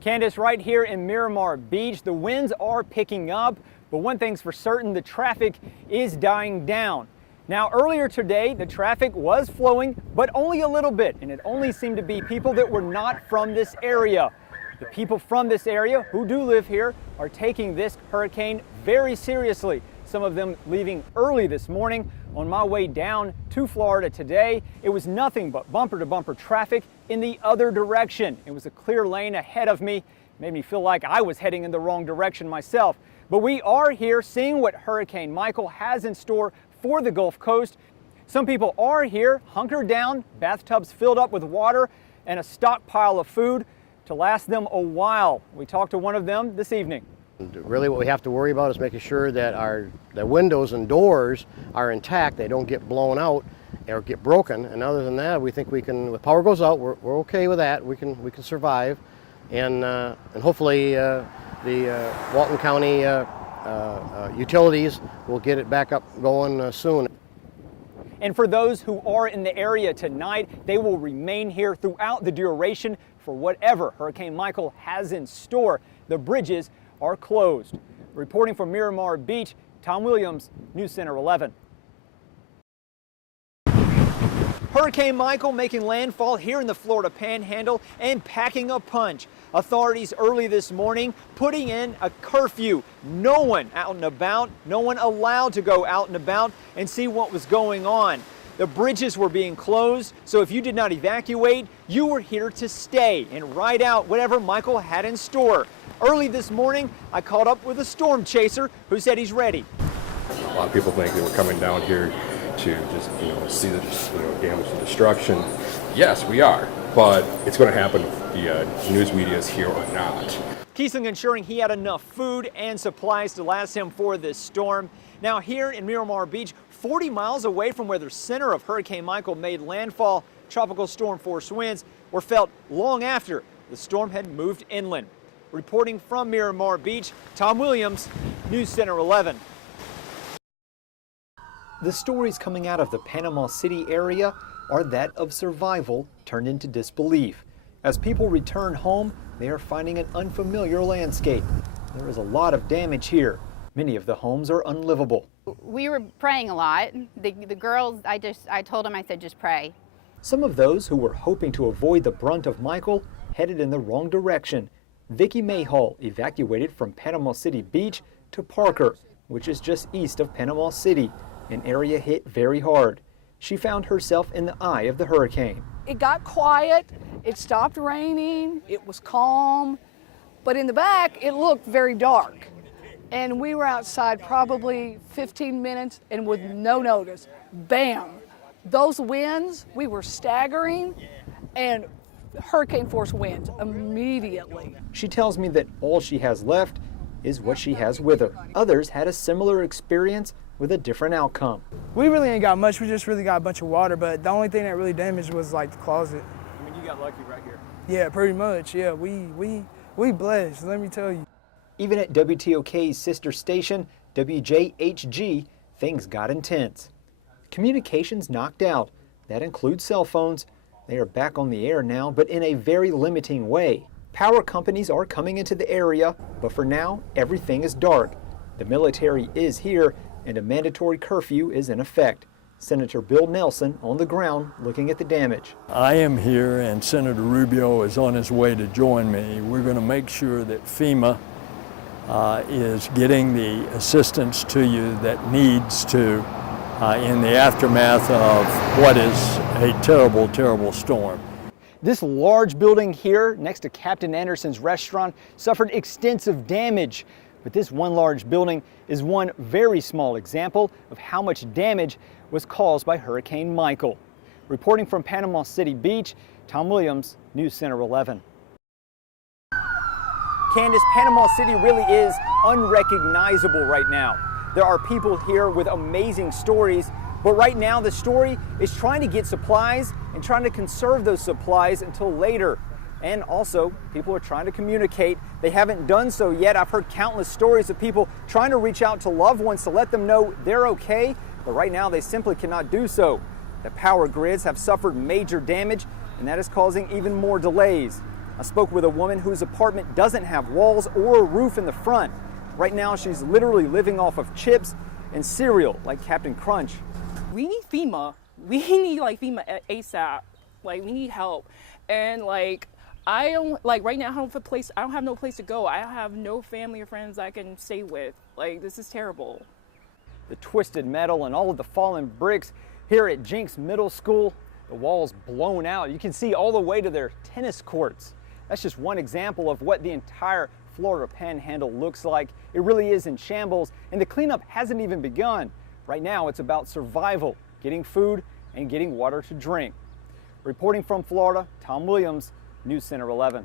Candace, right here in Miramar Beach, the winds are picking up, but one thing's for certain, the traffic is dying down. Now, earlier today, the traffic was flowing, but only a little bit, and it only seemed to be people that were not from this area. The people from this area who do live here are taking this hurricane very seriously. Some of them leaving early this morning. On my way down to Florida today, it was nothing but bumper-to-bumper traffic in the other direction. It was a clear lane ahead of me. It made me feel like I was heading in the wrong direction myself. But we are here seeing what Hurricane Michael has in store for the Gulf Coast. Some people are here hunkered down, bathtubs filled up with water, and a stockpile of food to last them a while. We talked to one of them this evening. Really what we have to worry about is making sure that the windows and doors are intact, they don't get blown out or get broken. And other than that, we think we can, if power goes out, we're okay with that. We can survive. And hopefully the Walton County utilities will get it back up going soon. And for those who are in the area tonight, they will remain here throughout the duration for whatever Hurricane Michael has in store. The bridges are closed. Reporting from Miramar Beach, Tom Williams, News Center 11. Hurricane Michael making landfall here in the Florida Panhandle and packing a punch. Authorities early this morning putting in a curfew. No one out and about, no one allowed to go out and about and see what was going on. The bridges were being closed, so if you did not evacuate, you were here to stay and ride out whatever Michael had in store. Early this morning, I caught up with a storm chaser who said he's ready. A lot of people think that we're coming down here to just, see the damage and destruction. Yes, we are, but it's going to happen if the news media is here or not. Kiesling ensuring he had enough food and supplies to last him for this storm. Now here in Miramar Beach, 40 miles away from where the center of Hurricane Michael made landfall, tropical storm force winds were felt long after the storm had moved inland. Reporting from Miramar Beach, Tom Williams, News Center 11. The stories coming out of the Panama City area are that of survival turned into disbelief. As people return home, they are finding an unfamiliar landscape. There is a lot of damage here. Many of the homes are unlivable. We were praying a lot. The girls, I told them, I said, just pray. Some of those who were hoping to avoid the brunt of Michael headed in the wrong direction. Vicki Mayhall evacuated from Panama City Beach to Parker, which is just east of Panama City, an area hit very hard. She found herself in the eye of the hurricane. It got quiet, it stopped raining, it was calm, but in the back it looked very dark. And we were outside probably 15 minutes and with no notice, bam, those winds, we were staggering and hurricane force winds immediately. She tells me that all she has left is what she has with her. Others had a similar experience with a different outcome. We really ain't got much, we just really got a bunch of water, but the only thing that really damaged was like the closet. I mean, you got lucky right here. Yeah, pretty much, yeah, we blessed, let me tell you. Even at WTOK's sister station, WJHG, things got intense. Communications knocked out. That includes cell phones. They are back on the air now, but in a very limiting way. Power companies are coming into the area, but for now, everything is dark. The military is here, and a mandatory curfew is in effect. Senator Bill Nelson on the ground looking at the damage. I am here, and Senator Rubio is on his way to join me. We're going to make sure that FEMA is getting the assistance to you that needs to in the aftermath of what is a terrible, terrible storm. This large building here next to Captain Anderson's restaurant suffered extensive damage. But this one large building is one very small example of how much damage was caused by Hurricane Michael. Reporting from Panama City Beach, Tom Williams, News Center 11. Candace, Panama City really is unrecognizable right now. There are people here with amazing stories, but right now the story is trying to get supplies and trying to conserve those supplies until later. And also, people are trying to communicate. They haven't done so yet. I've heard countless stories of people trying to reach out to loved ones to let them know they're okay, but right now they simply cannot do so. The power grids have suffered major damage, and that is causing even more delays. I spoke with a woman whose apartment doesn't have walls or a roof in the front. Right now, she's literally living off of chips and cereal like Captain Crunch. We need FEMA. We need like FEMA ASAP. Like we need help. And like I don't like right now I don't have no place to go. I have no family or friends I can stay with. Like this is terrible. The twisted metal and all of the fallen bricks here at Jenks Middle School, the walls blown out. You can see all the way to their tennis courts. That's just one example of what the entire Florida Panhandle looks like. It really is in shambles, and the cleanup hasn't even begun. Right now, it's about survival, getting food and getting water to drink. Reporting from Florida, Tom Williams, News Center 11.